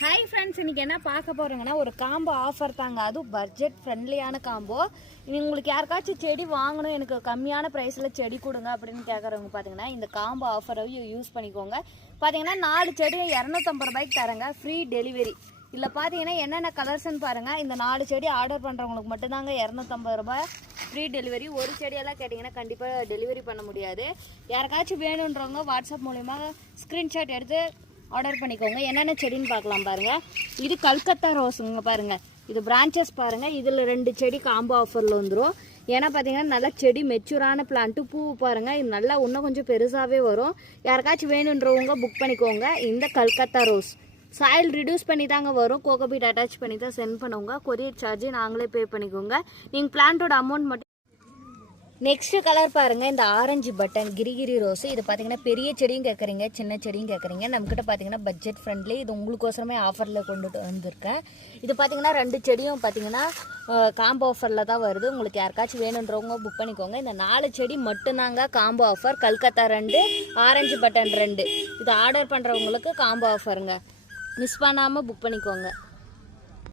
Hi friends, இன்றைக்கி என்ன பார்க்க போகிறோங்கன்னா ஒரு காம்போ ஆஃபர் தாங்க. அதுவும் பட்ஜெட் ஃப்ரெண்ட்லியான காம்போ. உங்களுக்கு யாருக்காச்சும் செடி வாங்கணும், எனக்கு கம்மியான ப்ரைஸில் செடி கொடுங்க அப்படின்னு கேட்குறவங்க பார்த்தீங்கன்னா இந்த காம்போ ஆஃபரையும் யூஸ் பண்ணிக்கோங்க. பார்த்தீங்கன்னா 4 செடி 250 ரூபாய்க்கு தரேங்க, ஃப்ரீ டெலிவரி. இல்லை பார்த்தீங்கன்னா என்னென்ன கலர்ஸ்ன்னு பாருங்கள். இந்த 4 செடி ஆர்டர் பண்ணுறவங்களுக்கு மட்டும்தாங்க 250 ரூபாய் ஃப்ரீ டெலிவரி. ஒரு செடியெல்லாம் கேட்டிங்கன்னா கண்டிப்பாக டெலிவரி பண்ண முடியாது. யாருக்காச்சும் வேணுன்றவங்க வாட்ஸ்அப் மூலிமா ஸ்க்ரீன்ஷாட் எடுத்து ஆர்டர் பண்ணிக்கோங்க. என்னென்ன செடின்னு பார்க்கலாம் பாருங்கள். இது கல்கத்தா ரோஸுங்க பாருங்கள். இது பிரான்ச்சஸ் பாருங்கள். இதில் 2 செடி காம்போ ஆஃபரில் வந்துடும். ஏன்னா பார்த்தீங்கன்னா நல்லா செடி மெச்சூரான பிளான்ட்டு. பூ பாருங்கள், இது நல்லா இன்னும் கொஞ்சம் பெருசாகவே வரும். யாருக்காச்சும் வேணுன்றவங்க புக் பண்ணிக்கோங்க. இந்த கல்கத்தா ரோஸ் சாயில் ரிடியூஸ் பண்ணி தாங்க வரும். கோகோபீட் அட்டாச் பண்ணி தான் சென்ட் பண்ணுவோங்க. கொரியர் சார்ஜ் நாங்களே பே பண்ணிக்கோங்க. நீங்கள் பிளான்ட்டோட அமௌண்ட் மட்டும். நெக்ஸ்ட் கலர் பாருங்கள். இந்த ஆரஞ்சு பட்டன் கிரிகிரி ரோஸு. இது பார்த்தீங்கன்னா பெரிய செடியும் கேட்குறீங்க, சின்ன செடியும் கேட்குறீங்க. நம்மக்கிட்ட பார்த்தீங்கன்னா பட்ஜெட் ஃப்ரெண்ட்லி. இது உங்களுக்கோசரமே ஆஃபரில் கொண்டுட்டு வந்திருக்கேன். இது பார்த்தீங்கன்னா 2 செடியும் பார்த்தீங்கன்னா காம்போ ஆஃபரில் தான் வருது. உங்களுக்கு யாருக்காச்சும் வேணுன்றவங்க புக் பண்ணிக்கோங்க. இந்த 4 செடி மட்டும்தாங்க combo offer. Calcutta 2, orange button 2. இது ஆர்டர் பண்ணுறவங்களுக்கு காம்போ ஆஃபருங்க. மிஸ் பண்ணாமல் புக் பண்ணிக்கோங்க.